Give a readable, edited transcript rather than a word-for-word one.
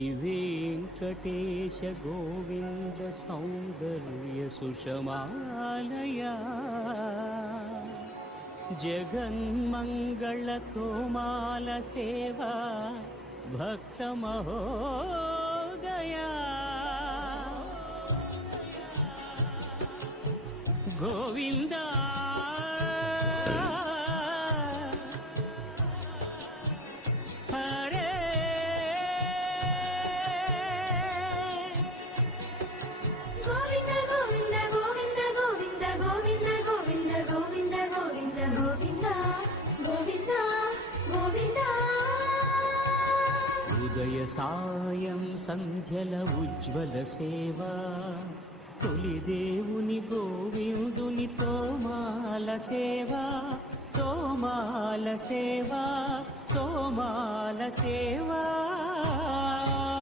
वेङ्कटेश गोविन्द सौन्दर्य सुषमालया जगन्मङ्गलतोमाल सेवा भक्तमहोदया गोविन्दा ఉదయ సాయం సంధ్యల ఉజ్వల సేవా తొలి దేవుని గోవిందుని తోమాల సేవా తోమాల సేవా తోమాల సేవా